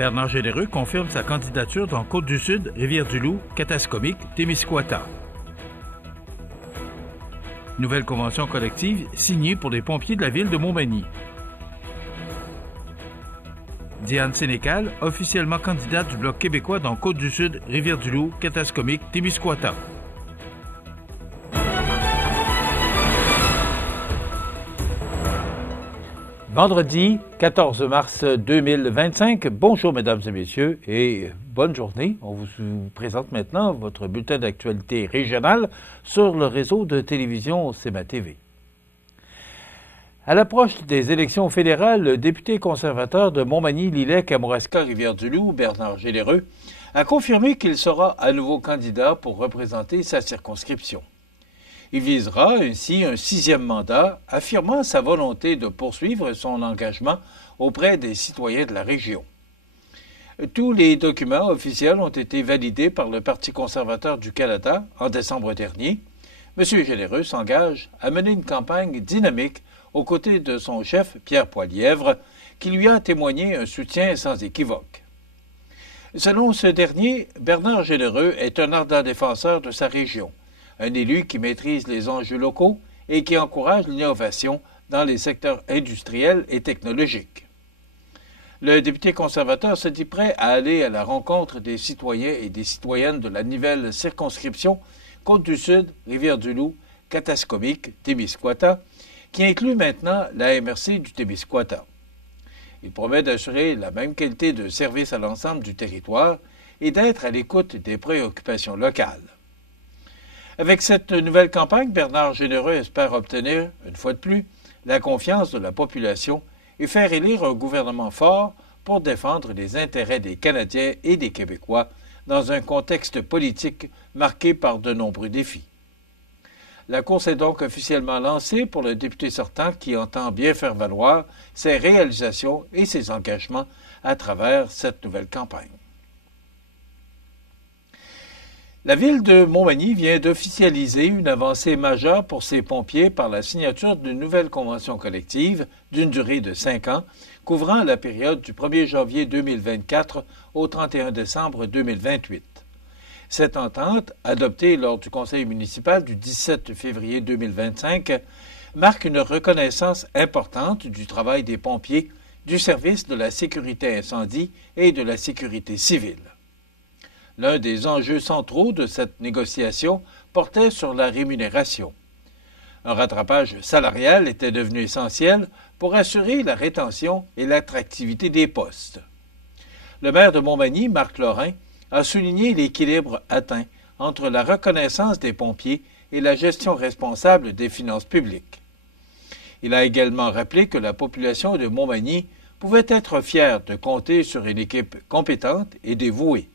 Bernard Généreux confirme sa candidature dans Côte-du-Sud, Rivière-du-Loup, Katascomique, Témiscouata. Nouvelle convention collective signée pour les pompiers de la ville de Montmagny. Diane Sénécal, officiellement candidate du Bloc québécois dans Côte-du-Sud, Rivière-du-Loup, Katascomique, Témiscouata. Vendredi 14 mars 2025. Bonjour, mesdames et messieurs, et bonne journée. On vous présente maintenant votre bulletin d'actualité régionale sur le réseau de télévision CMA TV. À l'approche des élections fédérales, le député conservateur de Montmagny-Lillet-Kamouraska-Rivière-du-Loup, Bernard Généreux, a confirmé qu'il sera à nouveau candidat pour représenter sa circonscription. Il visera ainsi un 6e mandat, affirmant sa volonté de poursuivre son engagement auprès des citoyens de la région. Tous les documents officiels ont été validés par le Parti conservateur du Canada en décembre dernier. M. Généreux s'engage à mener une campagne dynamique aux côtés de son chef, Pierre Poilièvre, qui lui a témoigné un soutien sans équivoque. Selon ce dernier, Bernard Généreux est un ardent défenseur de sa région, un élu qui maîtrise les enjeux locaux et qui encourage l'innovation dans les secteurs industriels et technologiques. Le député conservateur se dit prêt à aller à la rencontre des citoyens et des citoyennes de la nouvelle circonscription Côte-du-Sud, Rivière-du-Loup, Katascomique, Témiscouata, qui inclut maintenant la MRC du Témiscouata. Il promet d'assurer la même qualité de service à l'ensemble du territoire et d'être à l'écoute des préoccupations locales. Avec cette nouvelle campagne, Bernard Généreux espère obtenir, une fois de plus, la confiance de la population et faire élire un gouvernement fort pour défendre les intérêts des Canadiens et des Québécois dans un contexte politique marqué par de nombreux défis. La course est donc officiellement lancée pour le député sortant qui entend bien faire valoir ses réalisations et ses engagements à travers cette nouvelle campagne. La ville de Montmagny vient d'officialiser une avancée majeure pour ses pompiers par la signature d'une nouvelle convention collective d'une durée de 5 ans, couvrant la période du 1er janvier 2024 au 31 décembre 2028. Cette entente, adoptée lors du conseil municipal du 17 février 2025, marque une reconnaissance importante du travail des pompiers, du service de la sécurité incendie et de la sécurité civile. L'un des enjeux centraux de cette négociation portait sur la rémunération. Un rattrapage salarial était devenu essentiel pour assurer la rétention et l'attractivité des postes. Le maire de Montmagny, Marc Lorrain, a souligné l'équilibre atteint entre la reconnaissance des pompiers et la gestion responsable des finances publiques. Il a également rappelé que la population de Montmagny pouvait être fière de compter sur une équipe compétente et dévouée.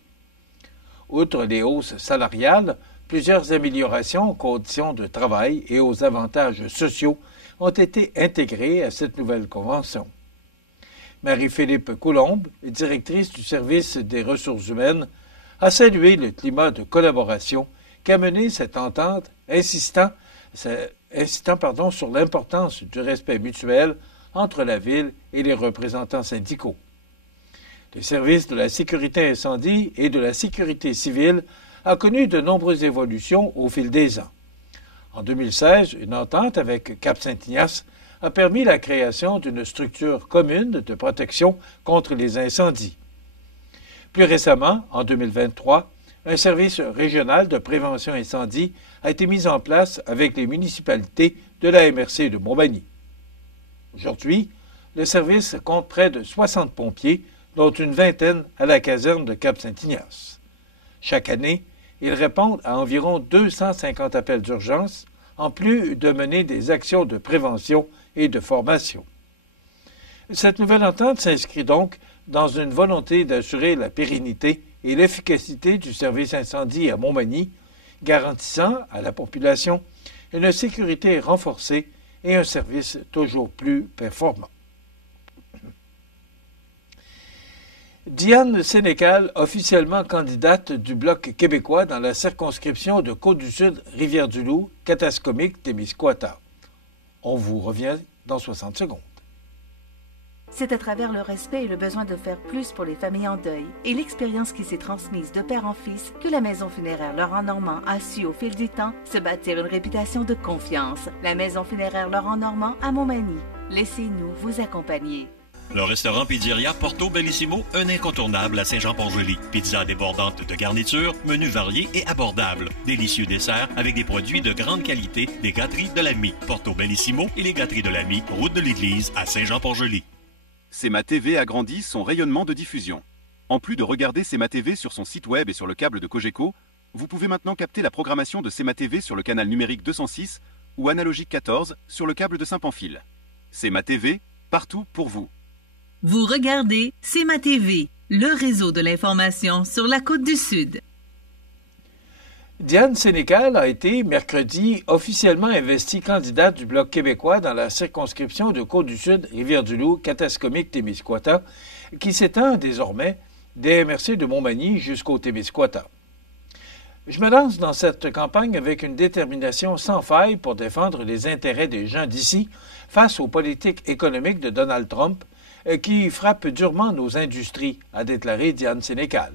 Outre les hausses salariales, plusieurs améliorations aux conditions de travail et aux avantages sociaux ont été intégrées à cette nouvelle convention. Marie-Philippe Coulombe, directrice du service des ressources humaines, a salué le climat de collaboration qu'a mené cette entente, insistant sur l'importance du respect mutuel entre la Ville et les représentants syndicaux. Le service de la sécurité incendie et de la sécurité civile a connu de nombreuses évolutions au fil des ans. En 2016, une entente avec Cap-Saint-Ignace a permis la création d'une structure commune de protection contre les incendies. Plus récemment, en 2023, un service régional de prévention incendie a été mis en place avec les municipalités de la MRC de Montmagny. Aujourd'hui, le service compte près de 60 pompiers, dont une vingtaine à la caserne de Cap-Saint-Ignace. Chaque année, ils répondent à environ 250 appels d'urgence, en plus de mener des actions de prévention et de formation. Cette nouvelle entente s'inscrit donc dans une volonté d'assurer la pérennité et l'efficacité du service incendie à Montmagny, garantissant à la population une sécurité renforcée et un service toujours plus performant. Diane Sénécal, officiellement candidate du Bloc québécois dans la circonscription de Côte-du-Sud, Rivière-du-Loup, Katascomique, Témiscouata. On vous revient dans 60 secondes. C'est à travers le respect et le besoin de faire plus pour les familles en deuil et l'expérience qui s'est transmise de père en fils que la Maison funéraire Laurent Normand a su au fil du temps se bâtir une réputation de confiance. La Maison funéraire Laurent Normand à Montmagny. Laissez-nous vous accompagner. Le restaurant Pizzeria Porto Bellissimo, un incontournable à Saint-Jean-Port-Joli. Pizza débordante de garniture, menus variés et abordables. Délicieux desserts avec des produits de grande qualité des gâteries de l'Ami. Porto Bellissimo et les gâteries de l'Ami, route de l'église à Saint-Jean-Port-Joli. CMA TV agrandit son rayonnement de diffusion. En plus de regarder CMA TV sur son site web et sur le câble de Cogeco, vous pouvez maintenant capter la programmation de CMA TV sur le canal numérique 206 ou analogique 14 sur le câble de Saint-Pamphile. CMA TV, partout pour vous. Vous regardez CMA TV, le réseau de l'information sur la Côte-du-Sud. Diane Sénécal a été, mercredi, officiellement investie candidate du Bloc québécois dans la circonscription de Côte-du-Sud, Rivière-du-Loup, Katascomique-Témiscouata, qui s'étend désormais des MRC de Montmagny jusqu'au Témiscouata. Je me lance dans cette campagne avec une détermination sans faille pour défendre les intérêts des gens d'ici face aux politiques économiques de Donald Trump qui frappent durement nos industries, a déclaré Diane Sénécal.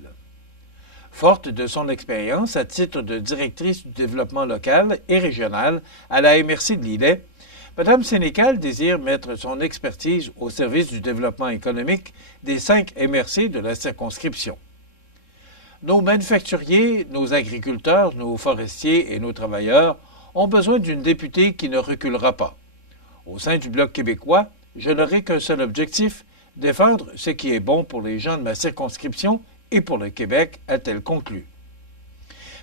Forte de son expérience à titre de directrice du développement local et régional à la MRC de Lillet, Mme Sénécal désire mettre son expertise au service du développement économique des 5 MRC de la circonscription. Nos manufacturiers, nos agriculteurs, nos forestiers et nos travailleurs ont besoin d'une députée qui ne reculera pas. Au sein du Bloc québécois, je n'aurai qu'un seul objectif, défendre ce qui est bon pour les gens de ma circonscription et pour le Québec, a-t-elle conclu.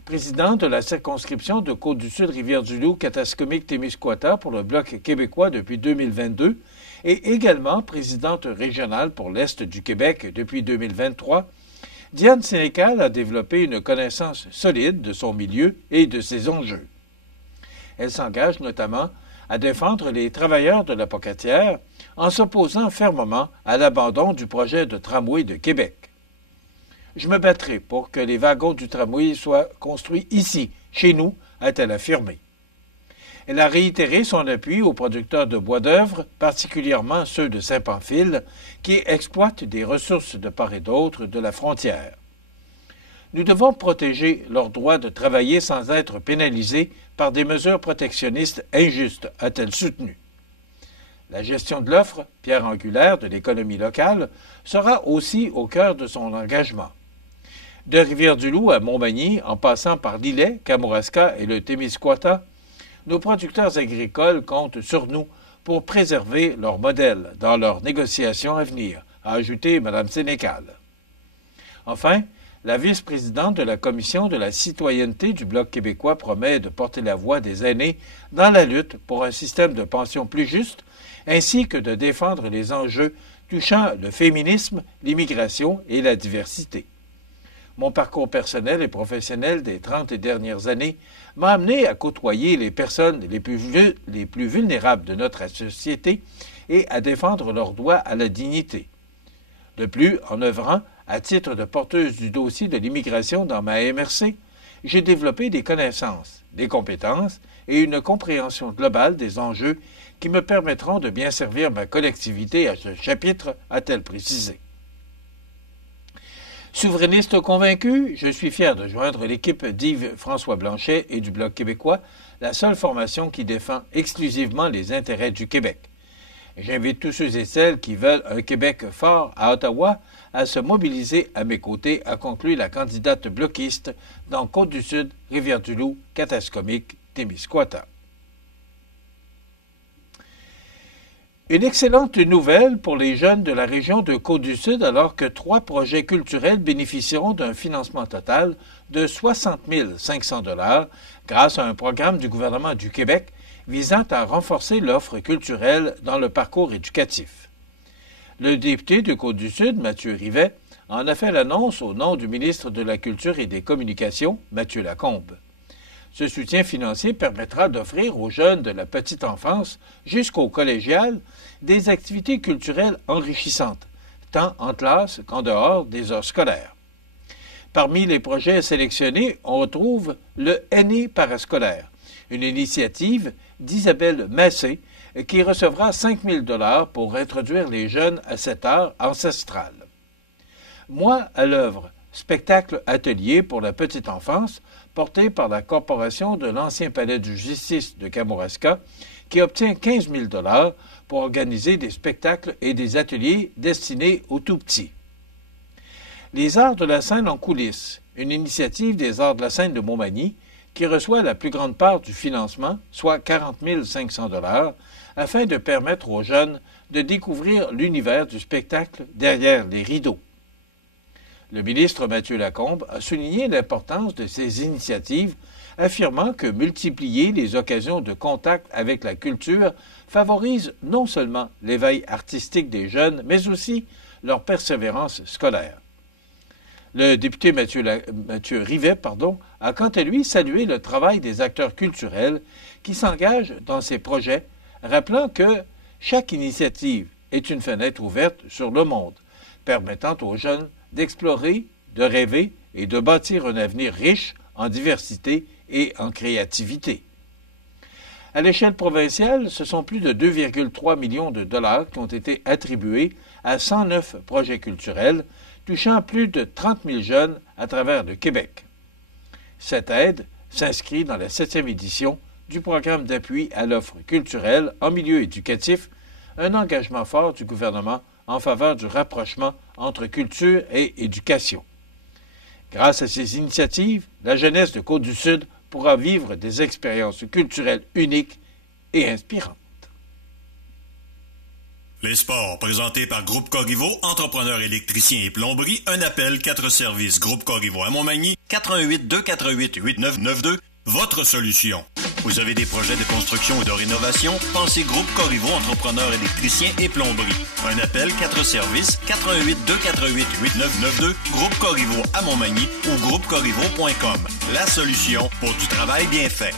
Présidente de la circonscription de Côte-du-Sud, Rivière-du-Loup, Katascomique-Témiscouata pour le Bloc québécois depuis 2022 et également présidente régionale pour l'Est du Québec depuis 2023, Diane Sénécal a développé une connaissance solide de son milieu et de ses enjeux. Elle s'engage notamment à défendre les travailleurs de la Pocatière en s'opposant fermement à l'abandon du projet de tramway de Québec. Je me battrai pour que les wagons du tramway soient construits ici, chez nous, a-t-elle affirmé. Elle a réitéré son appui aux producteurs de bois d'œuvre, particulièrement ceux de Saint-Pamphile, qui exploitent des ressources de part et d'autre de la frontière. Nous devons protéger leur droit de travailler sans être pénalisés par des mesures protectionnistes injustes, a-t-elle soutenu. La gestion de l'offre, pierre angulaire de l'économie locale, sera aussi au cœur de son engagement. De Rivière-du-Loup à Montmagny, en passant par Lillet, Kamouraska et le Témiscouata, nos producteurs agricoles comptent sur nous pour préserver leur modèle dans leurs négociations à venir, a ajouté Mme Sénécal. Enfin, la vice-présidente de la Commission de la citoyenneté du Bloc québécois promet de porter la voix des aînés dans la lutte pour un système de pension plus juste, ainsi que de défendre les enjeux touchant le féminisme, l'immigration et la diversité. Mon parcours personnel et professionnel des 30 dernières années m'a amené à côtoyer les personnes les plus vulnérables de notre société et à défendre leur droit à la dignité. De plus, en œuvrant à titre de porteuse du dossier de l'immigration dans ma MRC, j'ai développé des connaissances, des compétences et une compréhension globale des enjeux qui me permettront de bien servir ma collectivité à ce chapitre, a-t-elle précisé. Souverainiste convaincu, je suis fier de joindre l'équipe d'Yves-François Blanchet et du Bloc québécois, la seule formation qui défend exclusivement les intérêts du Québec. J'invite tous ceux et celles qui veulent un Québec fort à Ottawa à se mobiliser à mes côtés, a conclu la candidate bloquiste dans Côte-du-Sud, Rivière-du-Loup, Katascomique, Témiscouata. Une excellente nouvelle pour les jeunes de la région de Côte-du-Sud alors que 3 projets culturels bénéficieront d'un financement total de 60 500 $ grâce à un programme du gouvernement du Québec visant à renforcer l'offre culturelle dans le parcours éducatif. Le député de Côte-du-Sud, Mathieu Rivet, en a fait l'annonce au nom du ministre de la Culture et des Communications, Mathieu Lacombe. Ce soutien financier permettra d'offrir aux jeunes de la petite enfance jusqu'au collégial des activités culturelles enrichissantes, tant en classe qu'en dehors des heures scolaires. Parmi les projets sélectionnés, on retrouve le Aîné parascolaire, une initiative d'Isabelle Massé qui recevra 5 000 $ pour introduire les jeunes à cet art ancestral. Moi à l'œuvre, spectacle atelier pour la petite enfance, porté par la Corporation de l'ancien palais de justice de Kamouraska, qui obtient 15 000 $ pour organiser des spectacles et des ateliers destinés aux tout-petits. Les arts de la scène en coulisses, une initiative des arts de la scène de Montmagny, qui reçoit la plus grande part du financement, soit 40 500 $, afin de permettre aux jeunes de découvrir l'univers du spectacle derrière les rideaux. Le ministre Mathieu Lacombe a souligné l'importance de ces initiatives, affirmant que multiplier les occasions de contact avec la culture favorise non seulement l'éveil artistique des jeunes, mais aussi leur persévérance scolaire. Le député Mathieu Rivet a quant à lui salué le travail des acteurs culturels qui s'engagent dans ces projets, rappelant que chaque initiative est une fenêtre ouverte sur le monde, permettant aux jeunes d'explorer, de rêver et de bâtir un avenir riche en diversité et en créativité. À l'échelle provinciale, ce sont plus de 2,3 millions de dollars qui ont été attribués à 109 projets culturels, touchant plus de 30 000 jeunes à travers le Québec. Cette aide s'inscrit dans la 7e édition du programme d'appui à l'offre culturelle en milieu éducatif, un engagement fort du gouvernement en faveur du rapprochement entre culture et éducation. Grâce à ces initiatives, la jeunesse de Côte-du-Sud pourra vivre des expériences culturelles uniques et inspirantes. Les sports, présentés par Groupe Corriveau, entrepreneurs électriciens et plomberie, un appel, 4 services. Groupe Corriveau à Montmagny, 88 248 8992, votre solution. Vous avez des projets de construction ou de rénovation? Pensez Groupe Corriveau, entrepreneurs électriciens et plomberie. Un appel, 4 services, 88 248 8992, Groupe Corriveau à Montmagny ou groupecorriveau.com. La solution pour du travail bien fait.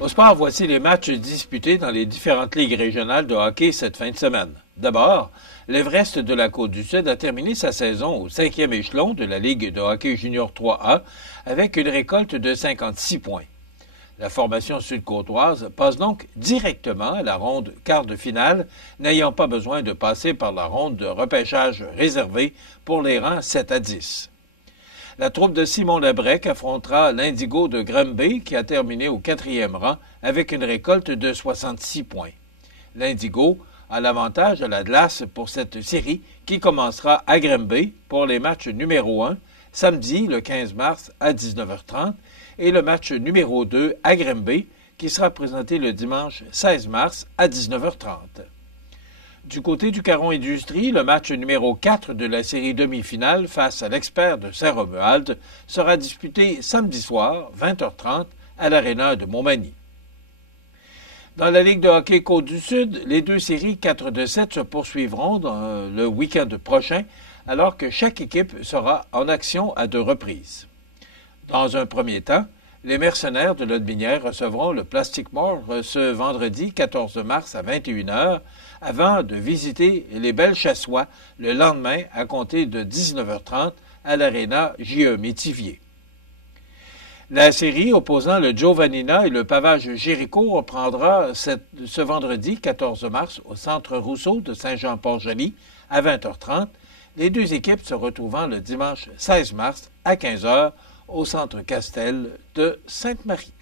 Au sport, voici les matchs disputés dans les différentes ligues régionales de hockey cette fin de semaine. D'abord, l'Everest de la Côte-du-Sud a terminé sa saison au 5e échelon de la Ligue de hockey junior 3A avec une récolte de 56 points. La formation sud-côtoise passe donc directement à la ronde quart de finale, n'ayant pas besoin de passer par la ronde de repêchage réservée pour les rangs 7 à 10. La troupe de Simon Labrec affrontera l'Indigo de Granby qui a terminé au 4e rang avec une récolte de 66 points. L'Indigo a l'avantage à la glace pour cette série qui commencera à Granby pour les matchs numéro 1 samedi le 15 mars à 19h30 et le match numéro 2 à Granby qui sera présenté le dimanche 16 mars à 19h30. Du côté du Caron Industrie, le match numéro 4 de la série demi-finale face à l'Expert de Saint-Romuald sera disputé samedi soir, 20h30, à l'Aréna de Montmagny. Dans la Ligue de hockey Côte-du-Sud, les deux séries 4 de 7 se poursuivront le week-end prochain, alors que chaque équipe sera en action à 2 reprises. Dans un premier temps, les mercenaires de Lotbinière recevront le Plastic Mort ce vendredi 14 mars à 21h, avant de visiter les Belles Chassois le lendemain à compter de 19h30 à l'Aréna J.E. Métivier. La série opposant le Giovannina et le Pavage Jéricho reprendra ce vendredi 14 mars au Centre Rousseau de Saint-Jean-Port-Joli à 20h30, les deux équipes se retrouvant le dimanche 16 mars à 15h au Centre Castel de Sainte-Marie.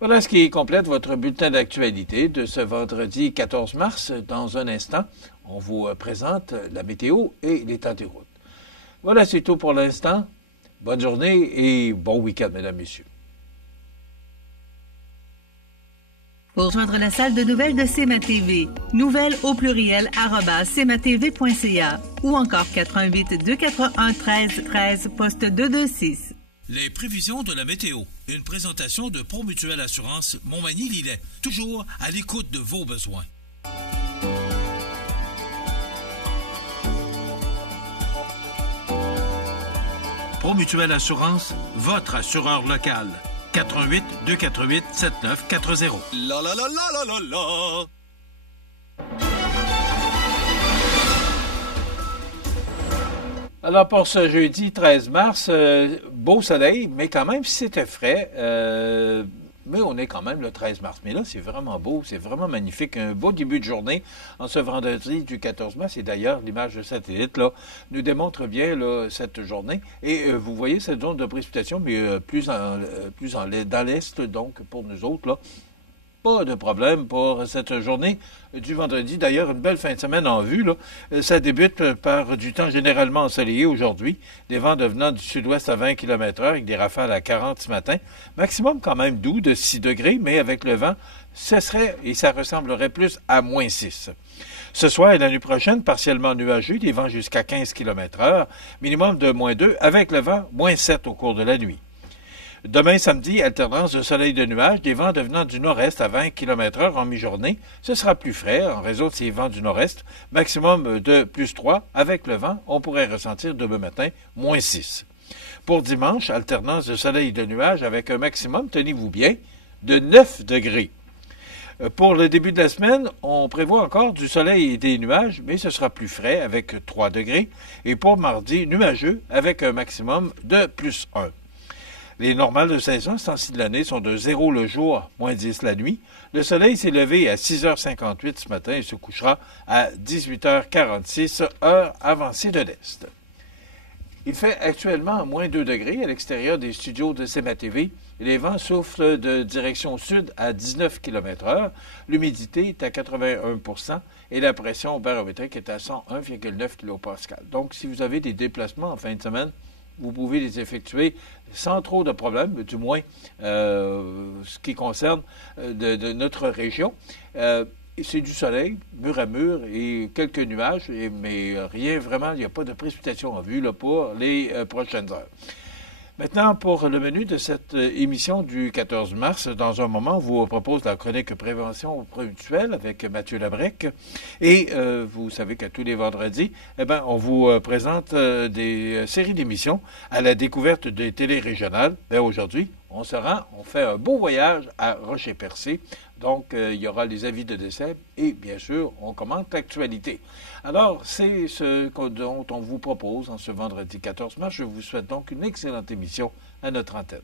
Voilà ce qui complète votre bulletin d'actualité de ce vendredi 14 mars. Dans un instant, on vous présente la météo et l'état des routes. Voilà, c'est tout pour l'instant. Bonne journée et bon week-end, mesdames, messieurs. Pour rejoindre la salle de nouvelles de CMA-TV, nouvelles au pluriel @cmatv.ca ou encore 88 241 13 13 poste 226. Les prévisions de la météo. Une présentation de Promutuelle Assurance Montmagny-Lillet. Toujours à l'écoute de vos besoins. Promutuelle Assurance, votre assureur local. 88 248 7940. La la la la la la la. Alors, pour ce jeudi 13 mars, beau soleil, mais quand même, si c'était frais, mais on est quand même le 13 mars. Mais là, c'est vraiment beau, c'est vraiment magnifique. Un beau début de journée en ce vendredi du 14 mars. Et d'ailleurs, l'image de satellite là, nous démontre bien là, cette journée. Et vous voyez cette zone de précipitation, mais dans l'est, donc pour nous autres, là. Pas de problème pour cette journée du vendredi. D'ailleurs, une belle fin de semaine en vue. Là. Ça débute par du temps généralement ensoleillé aujourd'hui. Des vents devenant du sud-ouest à 20 km/h avec des rafales à 40 ce matin. Maximum quand même doux de 6 degrés, mais avec le vent, ce serait et ça ressemblerait plus à moins 6. Ce soir et la nuit prochaine, partiellement nuageux, des vents jusqu'à 15 km/h. Minimum de moins 2 avec le vent, moins 7 au cours de la nuit. Demain samedi, alternance de soleil et de nuages, des vents devenant du nord-est à 20 km/h en mi-journée. Ce sera plus frais en raison de ces vents du nord-est. Maximum de plus 3. Avec le vent, on pourrait ressentir demain matin moins 6. Pour dimanche, alternance de soleil et de nuages avec un maximum, tenez-vous bien, de 9 degrés. Pour le début de la semaine, on prévoit encore du soleil et des nuages, mais ce sera plus frais avec 3 degrés. Et pour mardi, nuageux avec un maximum de plus 1. Les normales de saison, ce temps-ci de l'année, sont de 0 le jour, moins 10 la nuit. Le soleil s'est levé à 6h58 ce matin et se couchera à 18h46, heure avancée de l'Est. Il fait actuellement moins 2 degrés à l'extérieur des studios de CMA-TV. Les vents soufflent de direction sud à 19 km/h. L'humidité est à 81 % et la pression barométrique est à 101,9 kPa. Donc, si vous avez des déplacements en fin de semaine, vous pouvez les effectuer sans trop de problèmes, du moins ce qui concerne de notre région. C'est du soleil, mur à mur, et quelques nuages, mais rien vraiment, il n'y a pas de précipitation en vue là, pour les prochaines heures. Maintenant, pour le menu de cette émission du 14 mars, dans un moment, on vous propose la chronique Prévention mutuelle avec Mathieu Labrec. Et vous savez qu'à tous les vendredis, on vous présente des séries d'émissions à la découverte des télés régionales. Aujourd'hui, on se rend, on fait un beau voyage à Rocher-Percé. Donc, il y aura les avis de décès et, bien sûr, on commente l'actualité. Alors, c'est ce dont on vous propose en ce vendredi 14 mars. Je vous souhaite donc une excellente émission à notre antenne.